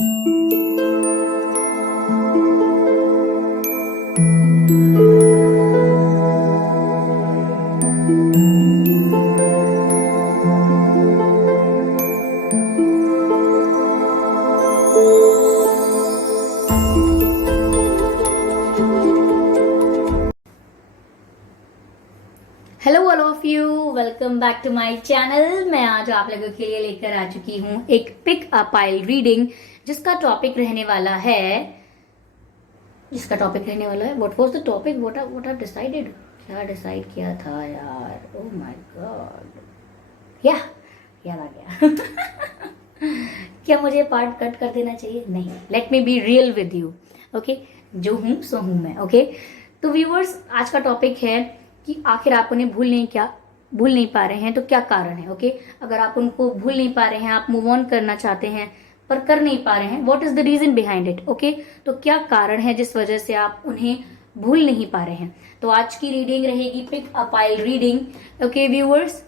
Hello all of you, welcome back to my channel. मैं आज आप लोगों के लिए लेकर आ चुकी हूँ एक पिक अ पाइल रीडिंग जिसका टॉपिक रहने वाला है what was the topic, what I decided, क्या डिसाइड किया था यार, ओह माय गॉड, याद आ गया। क्या मुझे पार्ट कट कर देना चाहिए? नहीं, let me be real with you. Okay, जो हूँ सो हूँ मैं। ओके, तो व्यूअर्स, आज का टॉपिक है कि आखिर आप उन्हें भूल नहीं पा रहे हैं तो क्या कारण है। ओके, अगर आप उनको भूल नहीं पा रहे हैं, आप मूव ऑन करना चाहते हैं पर कर नहीं पा रहे हैं, what is the reason behind it. Okay, तो क्या कारण है जिस वजह से आप उन्हें भूल नहीं पा रहे हैं। तो आज की रीडिंग रहेगी pick a pile reading. Okay viewers,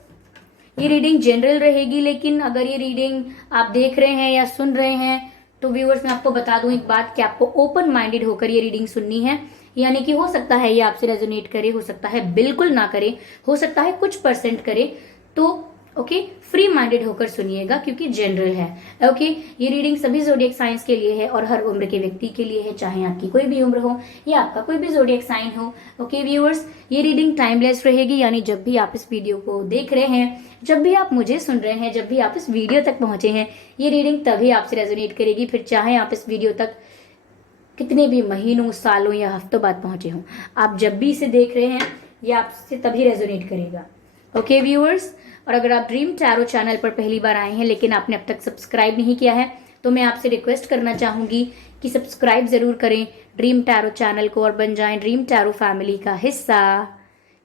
ये रीडिंग जनरल रहेगी, लेकिन अगर ये रीडिंग आप देख रहे हैं या सुन रहे हैं तो व्यूअर्स, मैं आपको बता दूं एक बात कि आपको ओपन माइंडेड होकर ये रीडिंग सुननी है। यानी कि हो सकता है ये आपसे रेजोनेट करे, हो सकता है बिल्कुल ना करे, हो सकता है कुछ परसेंट करे। तो ओके, फ्री माइंडेड होकर सुनिएगा क्योंकि जनरल है। ओके, ये रीडिंग सभी जोडियक साइंस के लिए है और हर उम्र के व्यक्ति के लिए है, चाहे आपकी कोई भी उम्र हो या आपका कोई भी जोडियक साइन हो। ओके व्यूअर्स, ये रीडिंग टाइमलेस रहेगी, यानी जब भी आप इस वीडियो को देख रहे हैं, जब भी आप मुझे सुन रहे हैं, जब भी आप इस वीडियो तक पहुंचे हैं, ये रीडिंग तभी आपसे रेजोनेट करेगी। फिर चाहे आप इस वीडियो तक कितने भी महीनों, सालों या हफ्तों बाद पहुंचे हों, आप जब भी इसे देख रहे हैं ये आपसे तभी रेजोनेट करेगा। ओके व्यूअर्स, और अगर आप ड्रीम टैरो चैनल पर पहली बार आए हैं लेकिन आपने अब तक सब्सक्राइब नहीं किया है तो मैं आपसे रिक्वेस्ट करना चाहूंगी कि सब्सक्राइब जरूर करें ड्रीम टैरो चैनल को और बन जाएं ड्रीम टैरो फैमिली का हिस्सा,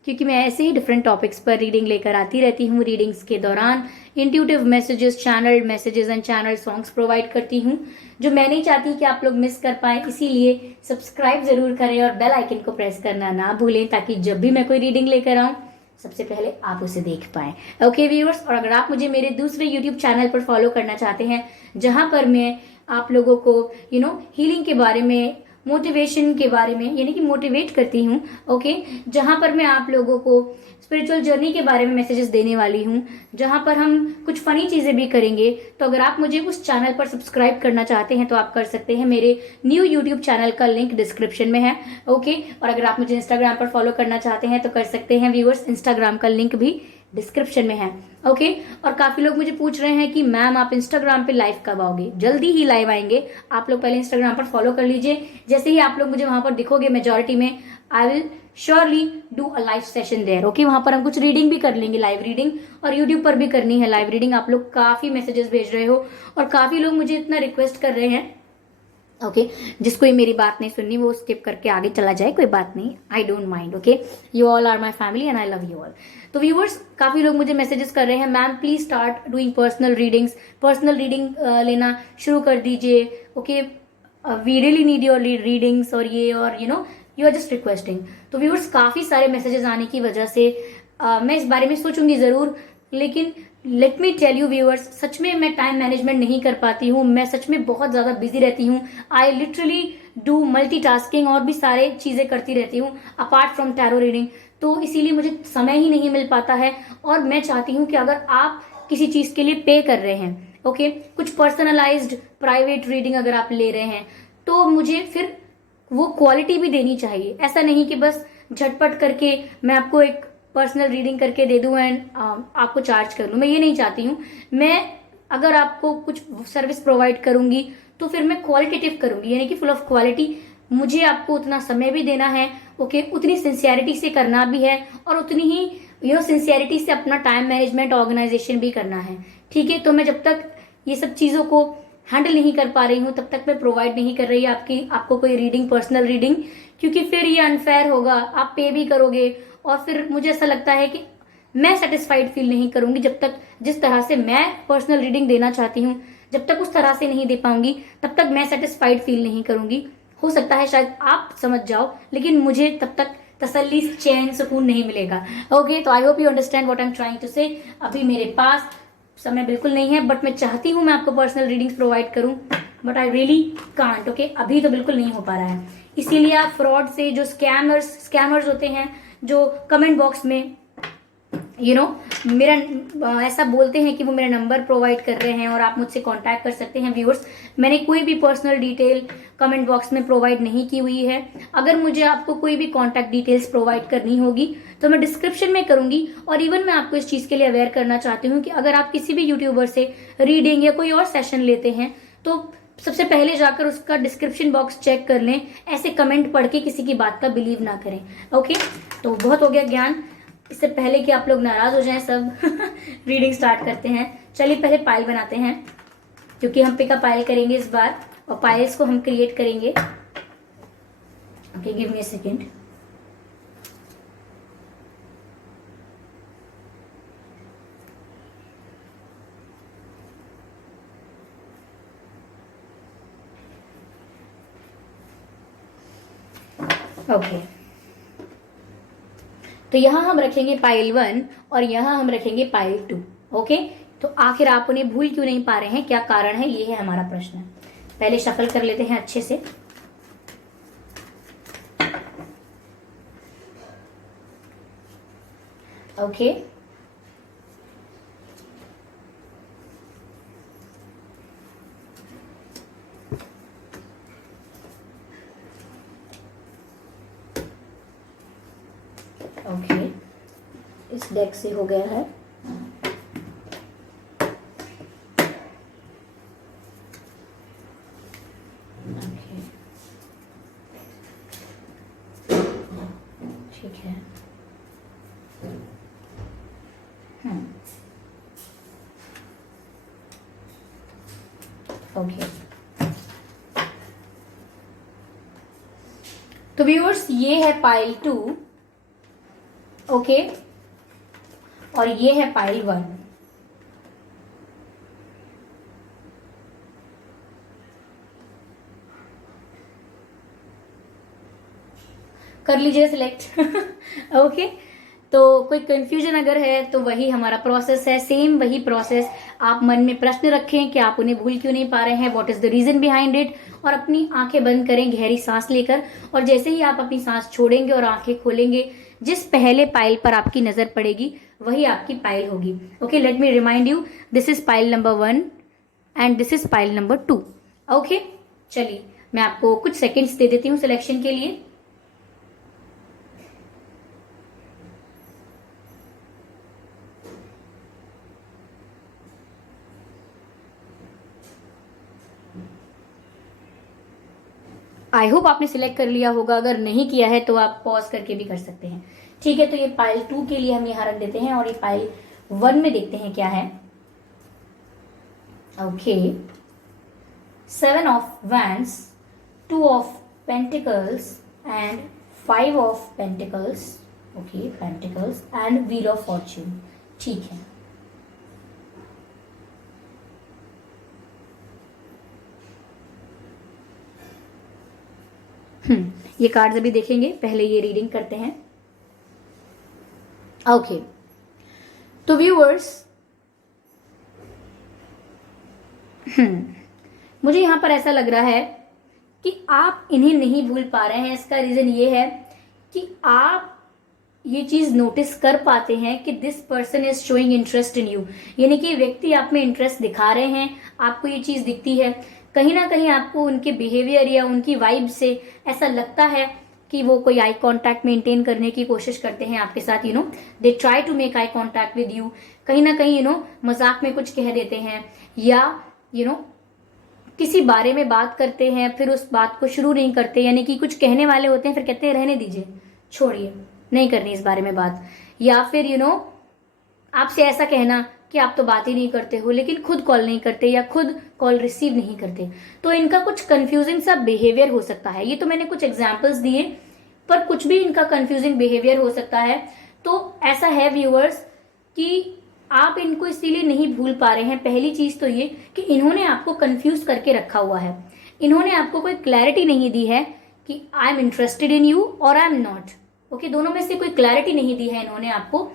क्योंकि मैं ऐसे ही डिफरेंट टॉपिक्स पर रीडिंग लेकर आती रहती हूँ। रीडिंग्स के दौरान intuitive messages, channel messages and channel songs provide करती हूँ जो मैं नहीं चाहती कि आप लोग मिस कर पाए। इसीलिए सब्सक्राइब जरूर करें और बेल आइकन को प्रेस करना ना भूलें, ताकि जब भी मैं कोई रीडिंग लेकर आऊँ सबसे पहले आप उसे देख पाएं। ओके व्यूअर्स, और अगर आप मुझे मेरे दूसरे यूट्यूब चैनल पर फॉलो करना चाहते हैं जहां पर मैं आप लोगों को हीलिंग के बारे में, मोटिवेशन के बारे में, यानी कि मोटिवेट करती हूँ। ओके, जहां पर मैं आप लोगों को स्पिरिचुअल जर्नी के बारे में मैसेजेस देने वाली हूँ, जहां पर हम कुछ फनी चीजें भी करेंगे। तो अगर आप मुझे उस चैनल पर सब्सक्राइब करना चाहते हैं तो आप कर सकते हैं। मेरे न्यू यूट्यूब चैनल का लिंक डिस्क्रिप्शन में है। ओके, और अगर आप मुझे इंस्टाग्राम पर फॉलो करना चाहते हैं तो कर सकते हैं व्यूअर्स, इंस्टाग्राम का लिंक भी डिस्क्रिप्शन में है। ओके, और काफी लोग मुझे पूछ रहे हैं कि मैम आप इंस्टाग्राम पे लाइव कब आओगे। जल्दी ही लाइव आएंगे। आप लोग पहले इंस्टाग्राम पर फॉलो कर लीजिए, जैसे ही आप लोग मुझे वहां पर दिखोगे मेजोरिटी में, I will surely do a live session there. Okay, वहां पर हम कुछ रीडिंग भी कर लेंगे, लाइव रीडिंग, और यूट्यूब पर भी करनी है लाइव रीडिंग। आप लोग काफी मैसेजेस भेज रहे हो और काफी लोग मुझे इतना रिक्वेस्ट कर रहे हैं। ओके, जिसको ये मेरी बात नहीं सुननी वो स्किप करके आगे चला जाए, कोई बात नहीं, I don't mind. Okay, you all are my family and I love you all. तो व्यूअर्स, काफी लोग मुझे मैसेजेस कर रहे हैं, ma'am please start doing personal readings, personal reading लेना शुरू कर दीजिए। Okay, we really need your readings, और ये, और यू आर जस्ट रिक्वेस्टिंग। तो व्यूअर्स, काफी सारे मैसेजेस आने की वजह से मैं इस बारे में सोचूंगी जरूर, लेकिन let me tell you viewers, सच में मैं टाइम मैनेजमेंट नहीं कर पाती हूँ। मैं सच में बहुत ज्यादा बिजी रहती हूँ। आई लिटरली डू मल्टीटास्किंग और भी सारे चीजें करती रहती हूँ अपार्ट फ्रॉम टैरो रीडिंग। तो इसीलिए मुझे समय ही नहीं मिल पाता है। और मैं चाहती हूँ कि अगर आप किसी चीज के लिए पे कर रहे हैं, ओके, कुछ पर्सनलाइज्ड प्राइवेट रीडिंग अगर आप ले रहे हैं, तो मुझे फिर वो क्वालिटी भी देनी चाहिए। ऐसा नहीं कि बस झटपट करके मैं आपको एक पर्सनल रीडिंग करके दे दूं एंड आपको चार्ज कर लूं। मैं ये नहीं चाहती हूँ। मैं अगर आपको कुछ सर्विस प्रोवाइड करूंगी तो फिर मैं क्वालिटेटिव करूंगी, यानी कि फुल ऑफ क्वालिटी। मुझे आपको उतना समय भी देना है, ओके, उतनी सिंसियरिटी से करना भी है, और उतनी ही सिंसियरिटी से अपना टाइम मैनेजमेंट, ऑर्गेनाइजेशन भी करना है। ठीक है, तो मैं जब तक ये सब चीजों को हैंडल नहीं कर पा रही हूँ तब तक मैं प्रोवाइड नहीं कर रही आपको कोई रीडिंग, पर्सनल रीडिंग, क्योंकि फिर ये अनफेयर होगा। आप पे भी करोगे और फिर मुझे ऐसा लगता है कि मैं सेटिस्फाइड फील नहीं करूंगी जब तक, जिस तरह से मैं पर्सनल रीडिंग देना चाहती हूँ, जब तक उस तरह से नहीं दे पाऊंगी तब तक मैं सेटिस्फाइड फील नहीं करूंगी। हो सकता है शायद आप समझ जाओ, लेकिन मुझे तब तक तसल्ली, चैन, सुकून नहीं मिलेगा। ओके, तो I hope you understand what I am trying to say. अभी मेरे पास समय बिल्कुल नहीं है, बट मैं चाहती हूँ मैं आपको पर्सनल रीडिंग्स प्रोवाइड करूं। But I really can't. Okay, अभी तो बिल्कुल नहीं हो पा रहा है। इसीलिए आप फ्रॉड से, जो स्कैमर्स होते हैं, जो कमेंट बॉक्स में मेरा ऐसा बोलते हैं कि वो मेरा नंबर प्रोवाइड कर रहे हैं और आप मुझसे कांटेक्ट कर सकते हैं। व्यूअर्स, मैंने कोई भी पर्सनल डिटेल कमेंट बॉक्स में प्रोवाइड नहीं की हुई है। अगर मुझे आपको कोई भी कांटेक्ट डिटेल्स प्रोवाइड करनी होगी तो मैं डिस्क्रिप्शन में करूंगी। और इवन मैं आपको इस चीज़ के लिए अवेयर करना चाहती हूँ कि अगर आप किसी भी यूट्यूबर से रीडिंग या कोई और सेशन लेते हैं तो सबसे पहले जाकर उसका डिस्क्रिप्शन बॉक्स चेक कर लें। ऐसे कमेंट पढ़ के किसी की बात का बिलीव ना करें। ओके, तो बहुत हो गया ज्ञान। इससे पहले कि आप लोग नाराज हो जाएं सब रीडिंग स्टार्ट करते हैं। चलिए पहले पाइल बनाते हैं, क्योंकि हम पिकअप पाइल करेंगे इस बार और पाइल्स को हम क्रिएट करेंगे। Okay, give me a second. Okay, तो यहां हम रखेंगे पाइल 1 और यहां हम रखेंगे पाइल 2। ओके, तो आखिर आप उन्हें भूल क्यों नहीं पा रहे हैं, क्या कारण है, ये है हमारा प्रश्न। पहले शफल कर लेते हैं अच्छे से। ओके, ओके, इस डेक से हो गया है। ओके, ठीक है। ओके, तो व्यूअर्स, ये है पाइल 2। ओके, और ये है पाइल 1। कर लीजिए सिलेक्ट। ओके, तो कोई कंफ्यूजन अगर है तो वही हमारा प्रोसेस है, सेम वही प्रोसेस। आप मन में प्रश्न रखें कि आप उन्हें भूल क्यों नहीं पा रहे हैं, what is the reason behind it, और अपनी आंखें बंद करें गहरी सांस लेकर। और जैसे ही आप अपनी सांस छोड़ेंगे और आंखें खोलेंगे, जिस पहले पाइल पर आपकी नजर पड़ेगी वही आपकी पाइल होगी। Okay, let me remind you, this is pile number 1 and this is pile number 2। Okay, चलिए मैं आपको कुछ सेकेंड्स दे देती हूँ सिलेक्शन के लिए। आई होप आपने सिलेक्ट कर लिया होगा। अगर नहीं किया है तो आप पॉज करके भी कर सकते हैं। ठीक है, तो ये पाइल 2 के लिए हम यहाँ रख देते हैं और ये पाइल 1 में देखते हैं क्या है। Okay, 7 of wands, 2 of pentacles and 5 of pentacles. Okay, pentacles and wheel of Fortune. ठीक है, ये कार्ड्स अभी देखेंगे, पहले ये रीडिंग करते हैं। ओके, तो व्यूअर्स, मुझे यहां पर ऐसा लग रहा है कि आप इन्हें नहीं भूल पा रहे हैं। इसका रीजन ये है कि आप ये चीज नोटिस कर पाते हैं कि this person is showing interest in you, यानी कि व्यक्ति आप में इंटरेस्ट दिखा रहे हैं, आपको ये चीज दिखती है। कहीं ना कहीं आपको उनके बिहेवियर या उनकी वाइब से ऐसा लगता है कि वो कोई आई कांटेक्ट मेंटेन करने की कोशिश करते हैं आपके साथ। They try to make eye contact with you. कहीं ना कहीं मजाक में कुछ कह देते हैं या किसी बारे में बात करते हैं, फिर उस बात को शुरू नहीं करते, यानी कि कुछ कहने वाले होते हैं फिर कहते हैं रहने दीजिए, छोड़िए, नहीं करनी इस बारे में बात। या फिर आपसे ऐसा कहना कि आप तो बात ही नहीं करते हो, लेकिन खुद कॉल नहीं करते या खुद कॉल रिसीव नहीं करते। तो इनका कुछ कंफ्यूजिंग सा बिहेवियर हो सकता है। ये तो मैंने कुछ एग्जांपल्स दिए, पर कुछ भी इनका कंफ्यूजिंग बिहेवियर हो सकता है। तो ऐसा है व्यूअर्स कि आप इनको इसीलिए नहीं भूल पा रहे हैं। पहली चीज तो ये कि इन्होंने आपको कंफ्यूज करके रखा हुआ है। इन्होंने आपको कोई क्लैरिटी नहीं दी है कि I am interested in you और आई एम नॉट। ओके, दोनों में से कोई क्लैरिटी नहीं दी है इन्होंने आपको,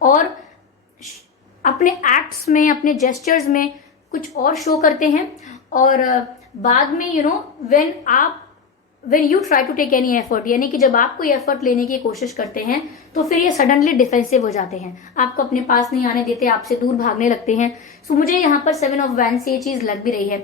और अपने एक्ट्स में, अपने जेस्चर्स में कुछ और शो करते हैं और बाद में when you try to take any effort, यानी कि जब आप कोई एफर्ट लेने की कोशिश करते हैं तो फिर ये सडनली डिफेंसिव हो जाते हैं, आपको अपने पास नहीं आने देते, आपसे दूर भागने लगते हैं। सो मुझे यहाँ पर 7 ऑफ वैंड से ये चीज लग भी रही है।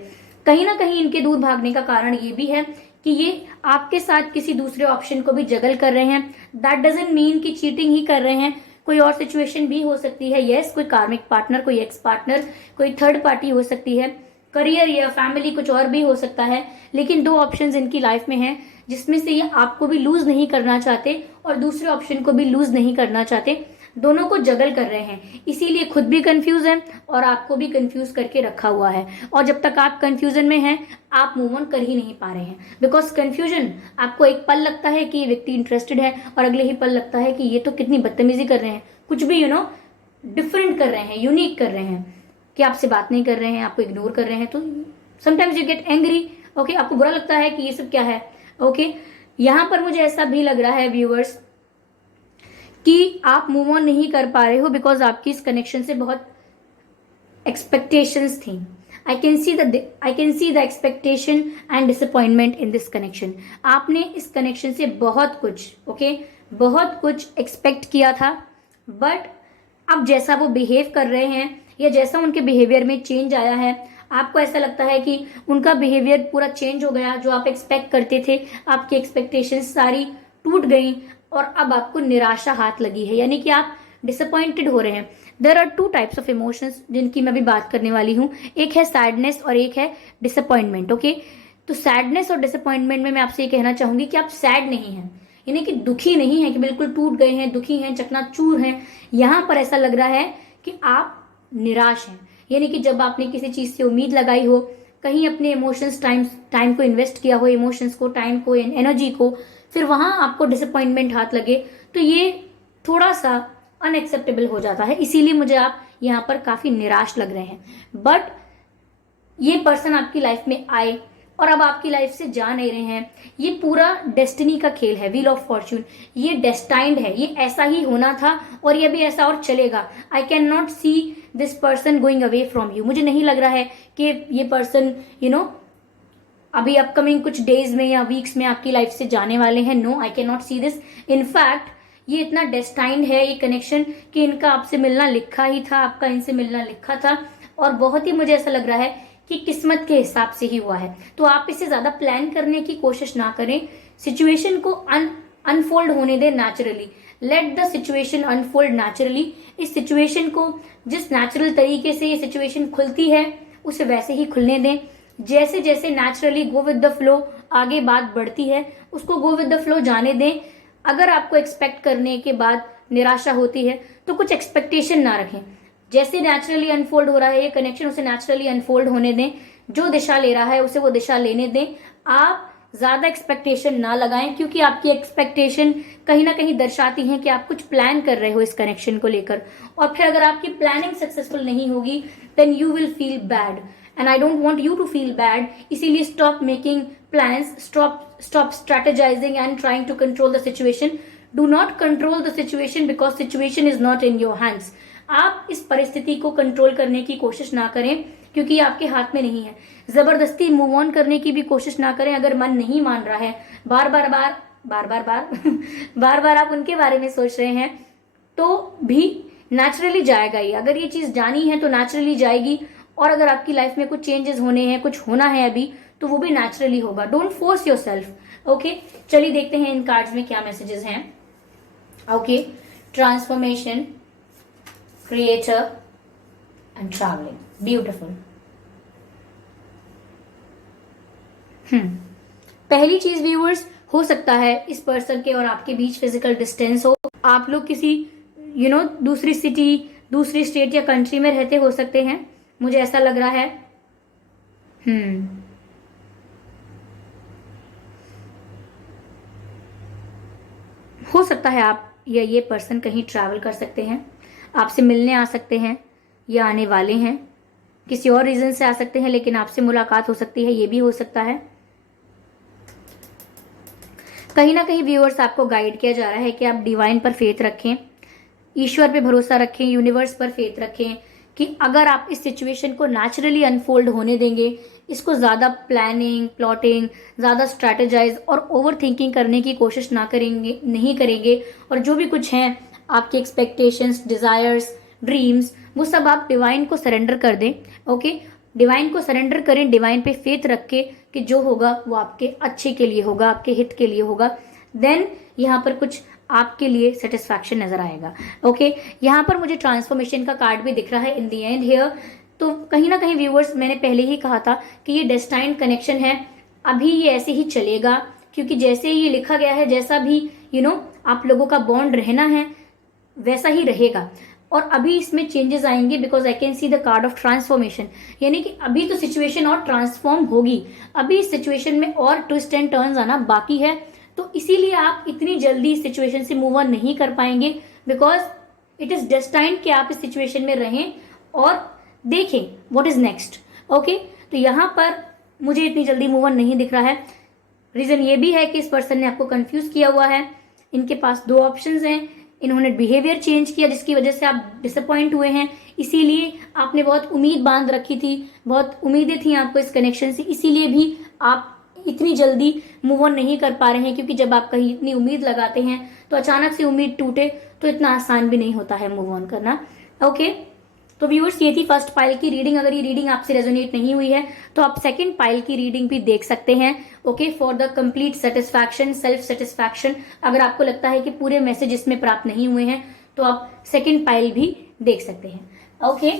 कहीं ना कहीं इनके दूर भागने का कारण ये भी है कि ये आपके साथ किसी दूसरे ऑप्शन को भी जगल कर रहे हैं। दैट डजंट मीन कि चीटिंग ही कर रहे हैं, कोई और सिचुएशन भी हो सकती है। यस, कोई कार्मिक पार्टनर, कोई एक्स पार्टनर, कोई थर्ड पार्टी हो सकती है, करियर या फैमिली, कुछ और भी हो सकता है। लेकिन 2 ऑप्शंस इनकी लाइफ में हैं जिसमें से ये आपको भी लूज नहीं करना चाहते और दूसरे ऑप्शन को भी लूज नहीं करना चाहते, दोनों को जगल कर रहे हैं। इसीलिए खुद भी कंफ्यूज है और आपको भी कंफ्यूज करके रखा हुआ है। और जब तक आप कंफ्यूजन में हैं आप मूव ऑन कर ही नहीं पा रहे हैं, बिकॉज कंफ्यूजन, आपको एक पल लगता है कि ये व्यक्ति इंटरेस्टेड है और अगले ही पल लगता है कि ये तो कितनी बदतमीजी कर रहे हैं, कुछ भी डिफरेंट कर रहे हैं, यूनिक कर रहे हैं, कि आपसे बात नहीं कर रहे हैं, आपको इग्नोर कर रहे हैं। तो sometimes you get angry, okay, आपको बुरा लगता है कि ये सब क्या है। ओके, यहां पर मुझे ऐसा भी लग रहा है व्यूअर्स कि आप मूव ऑन नहीं कर पा रहे हो बिकॉज आपकी इस कनेक्शन से बहुत एक्सपेक्टेशंस थी। I can see the expectation and disappointment in this connection. आपने इस कनेक्शन से बहुत कुछ एक्सपेक्ट किया था, बट अब जैसा वो बिहेव कर रहे हैं या जैसा उनके बिहेवियर में चेंज आया है, आपको ऐसा लगता है कि उनका बिहेवियर पूरा चेंज हो गया। जो आप एक्सपेक्ट करते थे, आपकी एक्सपेक्टेशंस सारी टूट गई और अब आपको निराशा हाथ लगी है, यानी कि आप डिसअपॉइंटेड हो रहे हैं। There are 2 types of emotions जिनकी मैं भी बात करने वाली हूँ, एक है सैडनेस और एक है डिसअपॉइंटमेंट। ओके, तो सैडनेस और डिसअपॉइंटमेंट में मैं आपसे ये कहना चाहूंगी कि आप सैड नहीं हैं, यानी कि दुखी नहीं है कि बिल्कुल टूट गए हैं, दुखी हैं, चकनाचूर हैं। यहां पर ऐसा लग रहा है कि आप निराश हैं, यानी कि जब आपने किसी चीज से उम्मीद लगाई हो, कहीं अपने इमोशंस टाइम को इन्वेस्ट किया हो, इमोशंस को, टाइम को, एनर्जी को, फिर वहां आपको डिसअपॉइंटमेंट हाथ लगे, तो ये थोड़ा सा अनएक्सेप्टेबल हो जाता है। इसीलिए मुझे आप यहाँ पर काफी निराश लग रहे हैं। बट ये पर्सन आपकी लाइफ में आए और अब आपकी लाइफ से जा नहीं रहे हैं। ये पूरा डेस्टिनी का खेल है, व्हील ऑफ फॉर्च्यून, ये डेस्टाइंड है, ये ऐसा ही होना था और ये भी ऐसा और चलेगा। आई कैन नॉट this this person going away from you. मुझे नहीं लग रहा है कि ये पर्सन अभी अपकमिंग कुछ डेज में या वीक्स में आपकी लाइफ से जाने वाले हैं। नो, आई कैन नॉट सी दिस। इनफैक्ट ये इतना डेस्टाइंड है ये कनेक्शन कि इनका आपसे मिलना लिखा ही था, आपका इनसे मिलना लिखा था, और बहुत ही मुझे ऐसा लग रहा है कि किस्मत के हिसाब से ही हुआ है। तो आप इसे ज्यादा प्लान करने की कोशिश ना करें, सिचुएशन को अनफोल्ड होने दें naturally. Let the situation unfold naturally. इस सिचुएशन को जिस नेचुरल तरीके से ये सिचुएशन खुलती है उसे वैसे ही खुलने दें। जैसे जैसे naturally go with the flow, आगे बात बढ़ती है, उसको गो विद द फ्लो जाने दें। अगर आपको एक्सपेक्ट करने के बाद निराशा होती है तो कुछ एक्सपेक्टेशन ना रखें। जैसे नेचुरली अनफोल्ड हो रहा है ये कनेक्शन, उसे नेचुरली अनफोल्ड होने दें। जो दिशा ले रहा है उसे वो दिशा लेने दें। आप ज्यादा एक्सपेक्टेशन ना लगाएं, क्योंकि आपकी एक्सपेक्टेशन कहीं ना कहीं दर्शाती है कि आप कुछ प्लान कर रहे हो इस कनेक्शन को लेकर, और फिर अगर आपकी प्लानिंग सक्सेसफुल नहीं होगी then you will feel bad, and I don't want you to feel bad. इसीलिए stop making plans, stop strategising and trying to control the situation. Do not control the situation because situation is not in your hands. आप इस परिस्थिति को control करने की कोशिश ना करें, क्योंकि ये आपके हाथ में नहीं है। जबरदस्ती मूव ऑन करने की भी कोशिश ना करें। अगर मन नहीं मान रहा है, बार बार आप उनके बारे में सोच रहे हैं, तो भी नेचुरली जाएगा ही। अगर ये चीज जानी है तो नेचुरली जाएगी, और अगर आपकी लाइफ में कुछ चेंजेस होने हैं, कुछ होना है अभी, तो वो भी नेचुरली होगा। Don't force your self. Okay, चलिए देखते हैं इन कार्ड्स में क्या मैसेजेस हैं। Okay, transformation, creator and travelling, beautiful. पहली चीज व्यूअर्स, हो सकता है इस पर्सन के और आपके बीच फिजिकल डिस्टेंस हो। आप लोग किसी दूसरी सिटी, दूसरी स्टेट या कंट्री में रहते हो सकते हैं, मुझे ऐसा लग रहा है। हो सकता है आप या ये पर्सन कहीं ट्रैवल कर सकते हैं, आपसे मिलने आ सकते हैं या आने वाले हैं, किसी और रीजन से आ सकते हैं, लेकिन आपसे मुलाकात हो सकती है, ये भी हो सकता है। कहीं ना कहीं व्यूअर्स आपको गाइड किया जा रहा है कि आप डिवाइन पर फेथ रखें, ईश्वर पे भरोसा रखें, यूनिवर्स पर फेथ रखें कि अगर आप इस सिचुएशन को नेचुरली अनफोल्ड होने देंगे, इसको ज़्यादा प्लानिंग, प्लॉटिंग, ज़्यादा स्ट्रैटेजाइज और ओवर थिंकिंग करने की कोशिश नहीं करेंगे, और जो भी कुछ हैं आपके एक्सपेक्टेशंस, डिज़ायर्स, ड्रीम्स, वो सब आप डिवाइन को सरेंडर कर दें। ओके, डिवाइन को सरेंडर करें, डिवाइन पे फेथ रख के कि जो होगा वो आपके अच्छे के लिए होगा, आपके हित के लिए होगा। देन यहाँ पर कुछ आपके लिए सेटिस्फैक्शन नजर आएगा। ओके, यहाँ पर मुझे ट्रांसफॉर्मेशन का कार्ड भी दिख रहा है इन दी एंड हियर। तो कहीं ना कहीं व्यूअर्स, मैंने पहले ही कहा था कि ये डेस्टाइन्ड कनेक्शन है, अभी ये ऐसे ही चलेगा, क्योंकि जैसे ये लिखा गया है, जैसा भी आप लोगों का बॉन्ड रहना है वैसा ही रहेगा। और अभी इसमें चेंजेस आएंगे, because I can see the card of transformation, यानी कि अभी तो सिचुएशन और ट्रांसफॉर्म होगी, अभी इस सिचुएशन में और ट्विस्ट एंड टर्न्स आना बाकी है। तो इसीलिए आप इतनी जल्दी इस सिचुएशन से मूव ऑन नहीं कर पाएंगे, बिकॉज इट इज डेस्टाइन्ड कि आप इस सिचुएशन में रहें और देखें व्हाट इज नेक्स्ट। ओके, तो यहाँ पर मुझे इतनी जल्दी मूव ऑन नहीं दिख रहा है। रीजन ये भी है कि इस पर्सन ने आपको कंफ्यूज किया हुआ है, इनके पास दो ऑप्शंस हैं, इन्होंने बिहेवियर चेंज किया जिसकी वजह से आप डिसअपॉइंट हुए हैं, इसीलिए आपने बहुत उम्मीद बांध रखी थी, बहुत उम्मीदें थी आपको इस कनेक्शन से, इसीलिए भी आप इतनी जल्दी मूव ऑन नहीं कर पा रहे हैं, क्योंकि जब आप कहीं इतनी उम्मीद लगाते हैं तो अचानक से उम्मीद टूटे तो इतना आसान भी नहीं होता है मूव ऑन करना। ओके, तो व्यूअर्स, ये थी फर्स्ट पाइल की रीडिंग। अगर ये रीडिंग आपसे रेजोनेट नहीं हुई है तो आप सेकंड पाइल की रीडिंग भी देख सकते हैं। Okay, for the complete satisfaction, self satisfaction, अगर आपको लगता है कि पूरे मैसेज इसमें प्राप्त नहीं हुए हैं तो आप सेकंड पाइल भी देख सकते हैं। ओके,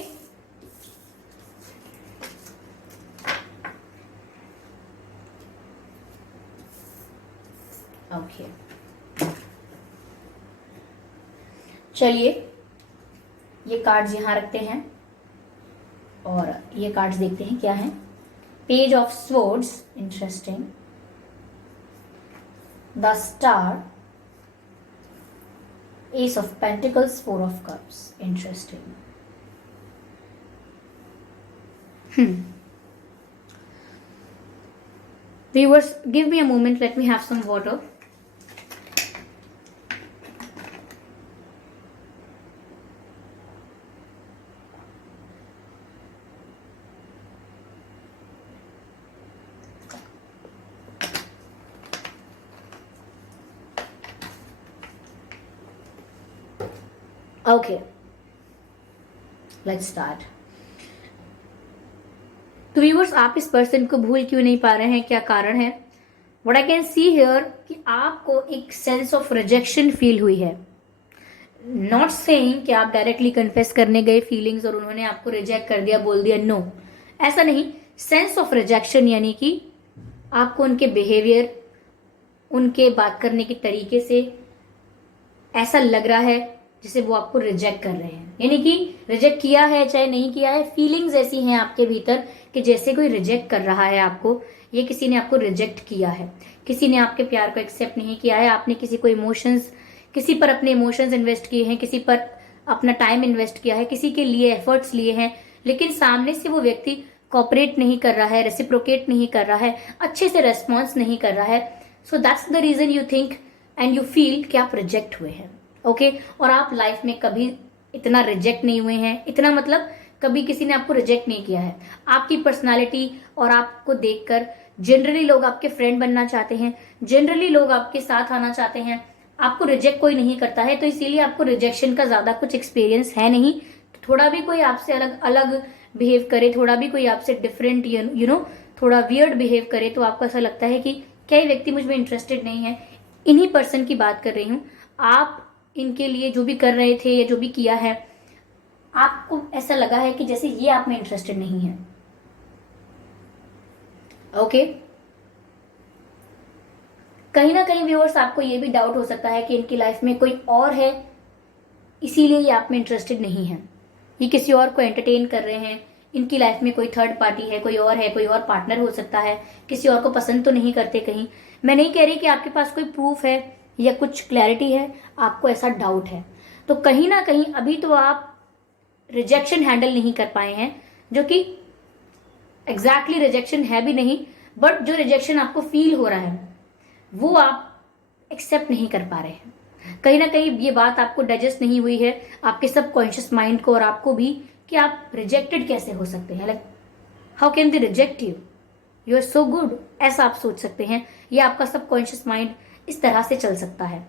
ओके, चलिए ये कार्ड्स यहां रखते हैं और ये कार्ड्स देखते हैं क्या है। Page of swords, interesting, the star, S of pentacles, four of cups, interesting. Viewers, give me a moment, let me have some water. Okay, let's start. तो व्यूअर्स, आप इस पर्सन को भूल क्यों नहीं पा रहे हैं, क्या कारण है? What I can see here कि आपको एक सेंस ऑफ रिजेक्शन फील हुई है। नॉट सेइंग कि आप डायरेक्टली कन्फेस करने गए फीलिंग्स और उन्होंने आपको रिजेक्ट कर दिया, बोल दिया, नो, ऐसा नहीं। सेंस ऑफ रिजेक्शन यानी कि आपको उनके बिहेवियर, उनके बात करने के तरीके से ऐसा लग रहा है जिसे वो आपको रिजेक्ट कर रहे हैं, यानी कि रिजेक्ट किया है चाहे नहीं किया है, फीलिंग्स ऐसी हैं आपके भीतर कि जैसे कोई रिजेक्ट कर रहा है आपको, ये किसी ने आपको रिजेक्ट किया है, किसी ने आपके प्यार को एक्सेप्ट नहीं किया है, आपने किसी को इमोशंस, किसी पर अपने इमोशंस इन्वेस्ट किए हैं, किसी पर अपना टाइम इन्वेस्ट किया है, किसी के लिए एफर्ट्स लिए हैं, लेकिन सामने से वो व्यक्ति कोऑपरेट नहीं कर रहा है, रेसिप्रोकेट नहीं कर रहा है, अच्छे से रेस्पॉन्स नहीं कर रहा है। So that's the reason you think and you feel कि आप रिजेक्ट हुए हैं। ओके, और आप लाइफ में कभी इतना रिजेक्ट नहीं हुए हैं, इतना मतलब कभी किसी ने आपको रिजेक्ट नहीं किया है। आपकी पर्सनालिटी और आपको देखकर जनरली लोग आपके फ्रेंड बनना चाहते हैं, जनरली लोग आपके साथ आना चाहते हैं, आपको रिजेक्ट कोई नहीं करता है, तो इसीलिए आपको रिजेक्शन का ज्यादा कुछ एक्सपीरियंस है नहीं। थोड़ा भी कोई आपसे अलग अलग बिहेव करे, थोड़ा भी कोई आपसे डिफरेंट थोड़ा वियर्ड बिहेव करे, तो आपको ऐसा लगता है कि क्या ये व्यक्ति मुझ में इंटरेस्टेड नहीं है। इन्हीं पर्सन की बात कर रही हूँ। आप इनके लिए जो भी कर रहे थे या जो भी किया है, आपको ऐसा लगा है कि जैसे ये आप में इंटरेस्टेड नहीं है। ओके, कहीं ना कहीं व्यूअर्स, आपको ये भी डाउट हो सकता है कि इनकी लाइफ में कोई और है, इसीलिए ये आप में इंटरेस्टेड नहीं है, ये किसी और को एंटरटेन कर रहे हैं, इनकी लाइफ में कोई थर्ड पार्टी है, कोई और है, कोई और पार्टनर हो सकता है, किसी और को पसंद तो नहीं करते कहीं। मैं नहीं कह रही कि आपके पास कोई प्रूफ है या कुछ क्लैरिटी है, आपको ऐसा डाउट है, तो कहीं ना कहीं अभी तो आप रिजेक्शन हैंडल नहीं कर पाए हैं, जो कि एग्जैक्टली रिजेक्शन है भी नहीं, बट जो रिजेक्शन आपको फील हो रहा है वो आप एक्सेप्ट नहीं कर पा रहे हैं। कहीं ना कहीं ये बात आपको डाइजेस्ट नहीं हुई है, आपके सबकॉन्शियस माइंड को और आपको भी, कि आप रिजेक्टेड कैसे हो सकते हैं, like how can they reject you, you are so good, ऐसा आप सोच सकते हैं। या आपका सबकॉन्शियस माइंड इस तरह से चल सकता है।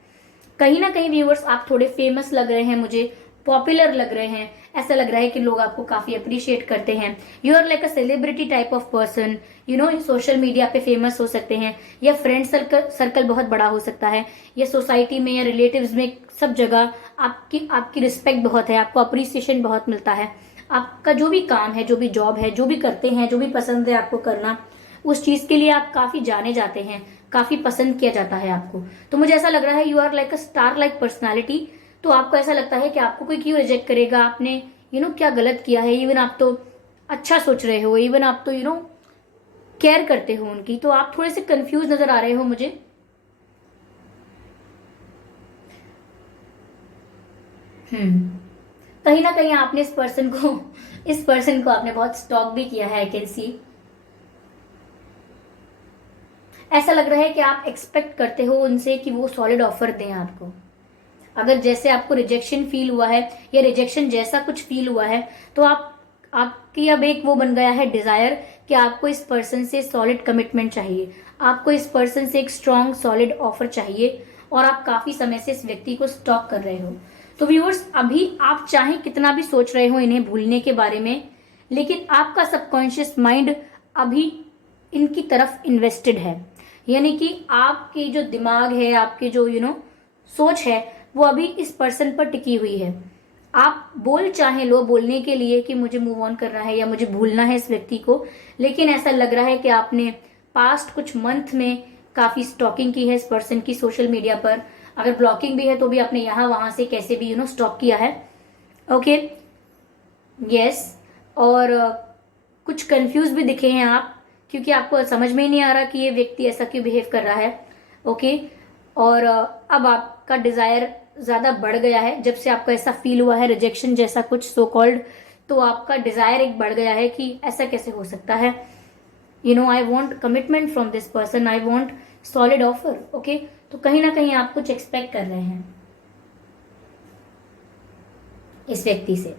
कहीं ना कहीं व्यूअर्स आप थोड़े फेमस लग रहे हैं, मुझे पॉपुलर लग रहे हैं, ऐसा लग रहा है कि लोग आपको काफी अप्रिशिएट करते हैं। You are like a celebrity type of person, you know, social media पे फेमस हो सकते हैं, या फ्रेंड सर्कल बहुत बड़ा हो सकता है, या सोसाइटी में या रिलेटिव्स में, सब जगह आपकी आपकी रिस्पेक्ट बहुत है, आपको अप्रिसिएशन बहुत मिलता है। आपका जो भी काम है, जो भी जॉब है, जो भी करते हैं, जो भी पसंद है आपको करना, उस चीज के लिए आप काफी जाने जाते हैं, काफी पसंद किया जाता है आपको। तो मुझे ऐसा लग रहा है you are like a star like personality. तो आपको ऐसा लगता है कि आपको कोई क्यों रिजेक्ट करेगा, आपने क्या गलत किया है, इवन आप तो अच्छा सोच रहे हो, इवन आप तो केयर करते हो उनकी, तो आप थोड़े से कंफ्यूज नजर आ रहे हो मुझे। कहीं ना कहीं आपने इस पर्सन को आपने बहुत स्टॉक भी किया है, आई कैन सी। ऐसा लग रहा है कि आप एक्सपेक्ट करते हो उनसे कि वो सॉलिड ऑफर दें आपको। अगर जैसे आपको रिजेक्शन फील हुआ है, या रिजेक्शन जैसा कुछ फील हुआ है, तो आपकी अब एक वो बन गया है डिजायर कि आपको इस पर्सन से सॉलिड कमिटमेंट चाहिए, आपको इस पर्सन से एक स्ट्रॉन्ग सॉलिड ऑफर चाहिए, और आप काफी समय से इस व्यक्ति को स्टॉक कर रहे हो। तो व्यूअर्स, अभी आप चाहे कितना भी सोच रहे हो इन्हें भूलने के बारे में, लेकिन आपका सबकॉन्शियस माइंड अभी इनकी तरफ इन्वेस्टेड है। यानी कि आपकी जो दिमाग है, आपके जो सोच है, वो अभी इस पर्सन पर टिकी हुई है। आप बोल चाहे लो बोलने के लिए कि मुझे मूव ऑन करना है या मुझे भूलना है इस व्यक्ति को, लेकिन ऐसा लग रहा है कि आपने पास्ट कुछ मंथ में काफी स्टॉकिंग की है इस पर्सन की सोशल मीडिया पर। अगर ब्लॉकिंग भी है तो भी आपने यहाँ वहां से कैसे भी स्टॉक किया है। Okay, yes. और कुछ कंफ्यूज भी दिखे हैं आप, क्योंकि आपको समझ में ही नहीं आ रहा कि ये व्यक्ति ऐसा क्यों बिहेव कर रहा है। ओके, और अब आपका डिजायर ज्यादा बढ़ गया है जब से आपको ऐसा फील हुआ है रिजेक्शन जैसा कुछ सो कॉल्ड। तो आपका डिजायर एक बढ़ गया है कि ऐसा कैसे हो सकता है, I want commitment from this person, I want solid offer. Okay, तो कहीं ना कहीं आप कुछ एक्सपेक्ट कर रहे हैं इस व्यक्ति से,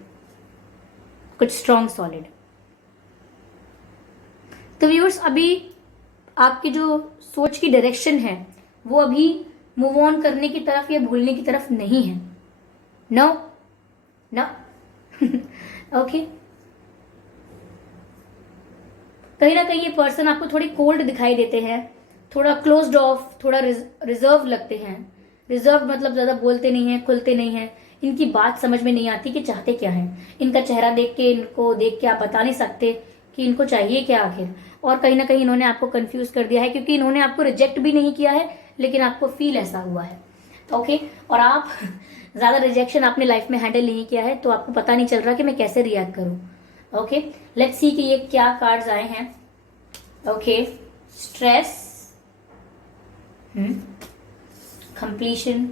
कुछ स्ट्रॉन्ग सॉलिड। तो व्यूअर्स, अभी आपकी जो सोच की डायरेक्शन है वो अभी मूव ऑन करने की तरफ या भूलने की तरफ नहीं है। No no. ओके, कहीं ना कहीं ये पर्सन आपको थोड़े कोल्ड दिखाई देते हैं, थोड़ा क्लोज्ड ऑफ, थोड़ा रिजर्व लगते हैं। रिजर्व मतलब ज्यादा बोलते नहीं है, खुलते नहीं है, इनकी बात समझ में नहीं आती कि चाहते क्या है। इनका चेहरा देख के, इनको देख के आप बता नहीं सकते कि इनको चाहिए क्या आखिर। और कहीं ना कहीं इन्होंने आपको कंफ्यूज कर दिया है, क्योंकि इन्होंने आपको रिजेक्ट भी नहीं किया है, लेकिन आपको फील ऐसा हुआ है। ओके, और आप ज्यादा रिजेक्शन आपने लाइफ में हैंडल नहीं किया है, तो आपको पता नहीं चल रहा कि मैं कैसे रिएक्ट करूं। ओके, लेट्स सी कि ये क्या कार्ड्स आए हैं। Okay, stress, completion,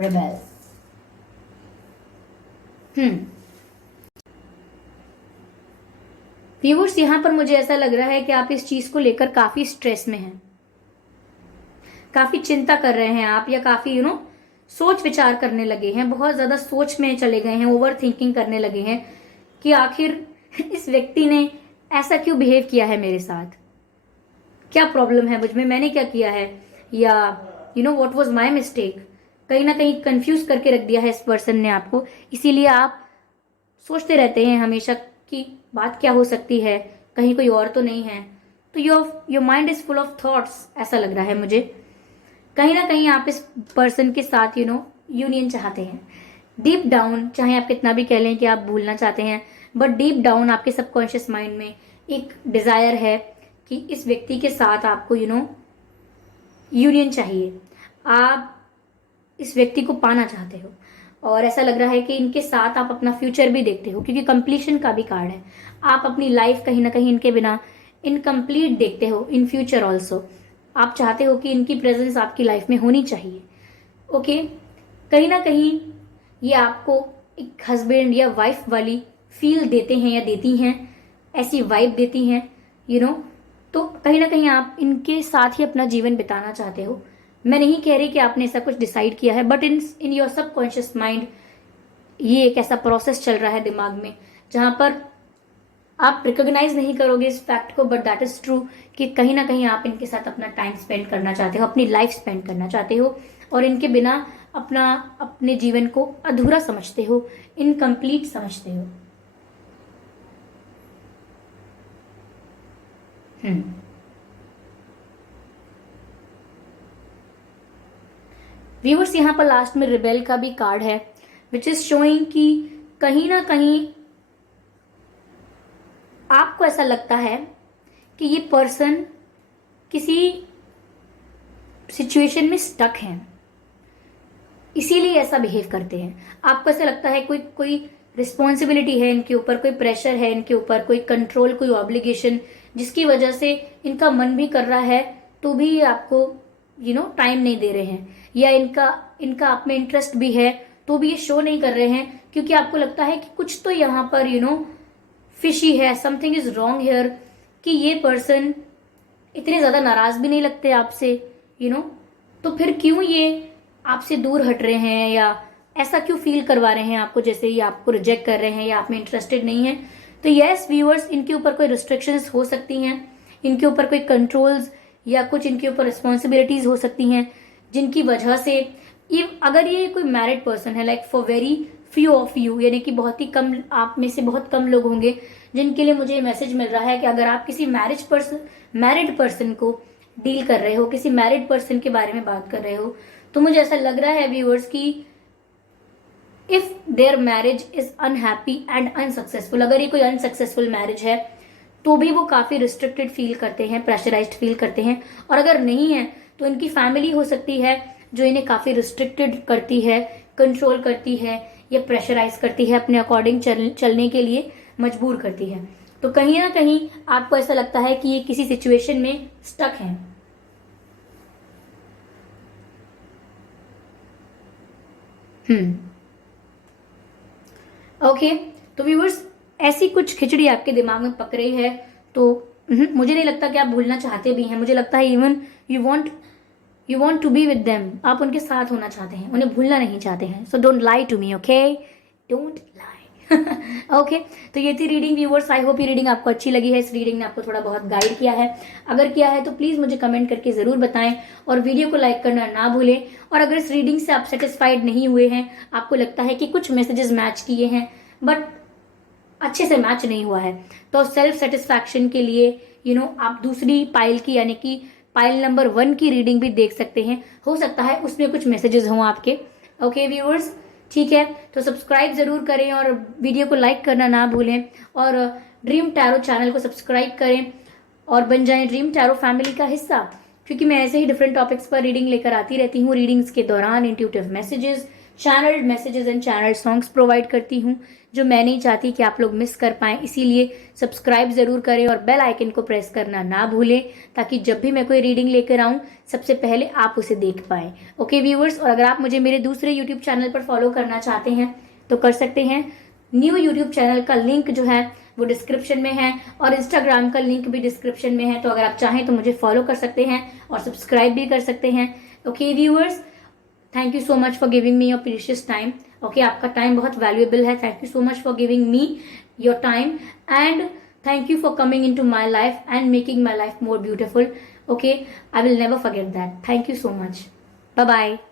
rebel. Viewers, यहां पर मुझे ऐसा लग रहा है कि आप इस चीज को लेकर काफी स्ट्रेस में हैं, काफी चिंता कर रहे हैं आप, या काफी सोच विचार करने लगे हैं, बहुत ज्यादा सोच में चले गए हैं, ओवर थिंकिंग करने लगे हैं कि आखिर इस व्यक्ति ने ऐसा क्यों बिहेव किया है मेरे साथ, क्या प्रॉब्लम है मुझ में, मैंने क्या किया है, या व्हाट वाज माय मिस्टेक। कहीं ना कहीं कंफ्यूज करके रख दिया है इस पर्सन ने आपको, इसीलिए आप सोचते रहते हैं हमेशा कि बात क्या हो सकती है, कहीं कोई और तो नहीं है। तो your mind is full of thoughts, ऐसा लग रहा है मुझे। कहीं ना कहीं आप इस पर्सन के साथ यूनियन चाहते हैं डीप डाउन, चाहे आप कितना भी कह लें कि आप भूलना चाहते हैं, बट डीप डाउन आपके सबकॉन्शियस माइंड में एक डिजायर है कि इस व्यक्ति के साथ आपको यूनियन चाहिए, आप इस व्यक्ति को पाना चाहते हो। और ऐसा लग रहा है कि इनके साथ आप अपना फ्यूचर भी देखते हो, क्योंकि कंप्लीशन का भी कार्ड है। आप अपनी लाइफ कहीं ना कहीं इनके बिना इनकम्प्लीट देखते हो, इन फ्यूचर ऑल्सो आप चाहते हो कि इनकी प्रेजेंस आपकी लाइफ में होनी चाहिए। ओके, कहीं ना कहीं ये आपको एक हस्बैंड या वाइफ वाली फील देते हैं, या देती हैं, ऐसी वाइब देती हैं, तो कहीं ना कहीं आप इनके साथ ही अपना जीवन बिताना चाहते हो। मैं नहीं कह रही कि आपने ऐसा कुछ डिसाइड किया है, but in your subconscious mind ये एक ऐसा प्रोसेस चल रहा है दिमाग में, जहाँ पर आप रिकॉग्नाइज नहीं करोगे इस फैक्ट को, बट दैट इज ट्रू कि कहीं ना कहीं आप इनके साथ अपना टाइम स्पेंड करना चाहते हो, अपनी लाइफ स्पेंड करना चाहते हो, और इनके बिना अपने जीवन को अधूरा समझते हो, इनकम्प्लीट समझते हो। व्यूअर्स, यहाँ पर लास्ट में रिबेल का भी कार्ड है, विच इज शोइंग कि कहीं ना कहीं आपको ऐसा लगता है कि ये पर्सन किसी सिचुएशन में स्टक है, इसीलिए ऐसा बिहेव करते हैं। आपको ऐसा लगता है कोई रिस्पॉन्सिबिलिटी है इनके ऊपर, कोई प्रेशर है इनके ऊपर, कोई कंट्रोल, कोई ऑब्लिगेशन, जिसकी वजह से इनका मन भी कर रहा है तो भी आपको टाइम नहीं दे रहे हैं, या इनका आप में इंटरेस्ट भी है तो भी ये शो नहीं कर रहे हैं, क्योंकि आपको लगता है कि कुछ तो यहाँ पर फिशी है, समथिंग इज रॉन्ग हेयर, कि ये पर्सन इतने ज्यादा नाराज भी नहीं लगते आपसे, तो फिर क्यों ये आपसे दूर हट रहे हैं, या ऐसा क्यों फील करवा रहे हैं आपको, जैसे ये आपको रिजेक्ट कर रहे हैं या आप में इंटरेस्टेड नहीं है। तो यस व्यूअर्स, इनके ऊपर कोई रिस्ट्रिक्शंस हो सकती हैं, इनके ऊपर कोई कंट्रोल्स या कुछ इनके ऊपर रिस्पॉन्सिबिलिटीज हो सकती हैं, जिनकी वजह से अगर ये कोई मैरिड पर्सन है, like for very few of you, यानी कि बहुत ही कम, आप में से बहुत कम लोग होंगे जिनके लिए मुझे मैसेज मिल रहा है कि अगर आप किसी मैरिड पर्सन को डील कर रहे हो, किसी मैरिड पर्सन के बारे में बात कर रहे हो, तो मुझे ऐसा लग रहा है व्यूअर्स कि if there marriage is unhappy and unsuccessful, अगर ये कोई अनसक्सेसफुल मैरिज है तो भी वो काफी रिस्ट्रिक्टेड फील करते हैं, प्रेशराइज्ड फील करते हैं, और अगर नहीं है तो इनकी फैमिली हो सकती है जो इन्हें काफी रिस्ट्रिक्टेड करती है, कंट्रोल करती है, या प्रेशराइज करती है, अपने अकॉर्डिंग चलने के लिए मजबूर करती है। तो कहीं ना कहीं आपको ऐसा लगता है कि ये किसी सिचुएशन में स्टक है। ओके, तो व्यूअर्स, ऐसी कुछ खिचड़ी आपके दिमाग में पक रही है, तो मुझे नहीं लगता कि आप भूलना चाहते भी हैं। मुझे लगता है even you want to be with them, आप उनके साथ होना चाहते हैं, उन्हें भूलना नहीं चाहते हैं। So don't lie to me, okay, don't lie. Okay, तो ये थी रीडिंग व्यूअर्स। आई होप ये रीडिंग आपको अच्छी लगी है, इस रीडिंग ने आपको थोड़ा बहुत गाइड किया है। अगर किया है तो प्लीज मुझे कमेंट करके जरूर बताएं, और वीडियो को लाइक करना ना भूलें। और अगर इस रीडिंग से आप सेटिस्फाइड नहीं हुए हैं, आपको लगता है कि कुछ मैसेजेस मैच किए हैं बट अच्छे से मैच नहीं हुआ है, तो सेल्फ सेटिस्फैक्शन के लिए आप दूसरी पाइल की, यानी कि पाइल नंबर 1 की रीडिंग भी देख सकते हैं। हो सकता है उसमें कुछ मैसेजेस हों आपके। ओके व्यूअर्स, ठीक है, तो सब्सक्राइब जरूर करें और वीडियो को लाइक करना ना भूलें, और ड्रीम टैरो चैनल को सब्सक्राइब करें और बन जाएं ड्रीम टैरो फैमिली का हिस्सा, क्योंकि मैं ऐसे ही डिफरेंट टॉपिक्स पर रीडिंग लेकर आती रहती हूँ। रीडिंग्स के दौरान intuitive messages, channel messages and channel songs provide करती हूँ, जो मैं नहीं चाहती कि आप लोग मिस कर पाएं। इसीलिए सब्सक्राइब जरूर करें और बेल आइकन को प्रेस करना ना भूलें, ताकि जब भी मैं कोई रीडिंग लेकर आऊं सबसे पहले आप उसे देख पाएं। ओके व्यूअर्स, और अगर आप मुझे मेरे दूसरे यूट्यूब चैनल पर फॉलो करना चाहते हैं तो कर सकते हैं। न्यू यूट्यूब चैनल का लिंक जो है वो डिस्क्रिप्शन में है, और इंस्टाग्राम का लिंक भी डिस्क्रिप्शन में है, तो अगर आप चाहें तो मुझे फॉलो कर सकते हैं और सब्सक्राइब भी कर सकते हैं। Okay viewers, thank you so much for giving me your precious time. Okay, आपका टाइम बहुत वैल्यूएबल है। Thank you so much for giving me your time, and thank you for coming in to my life and making my life more beautiful. Okay, I will never forget that. Thank you so much. Bye bye.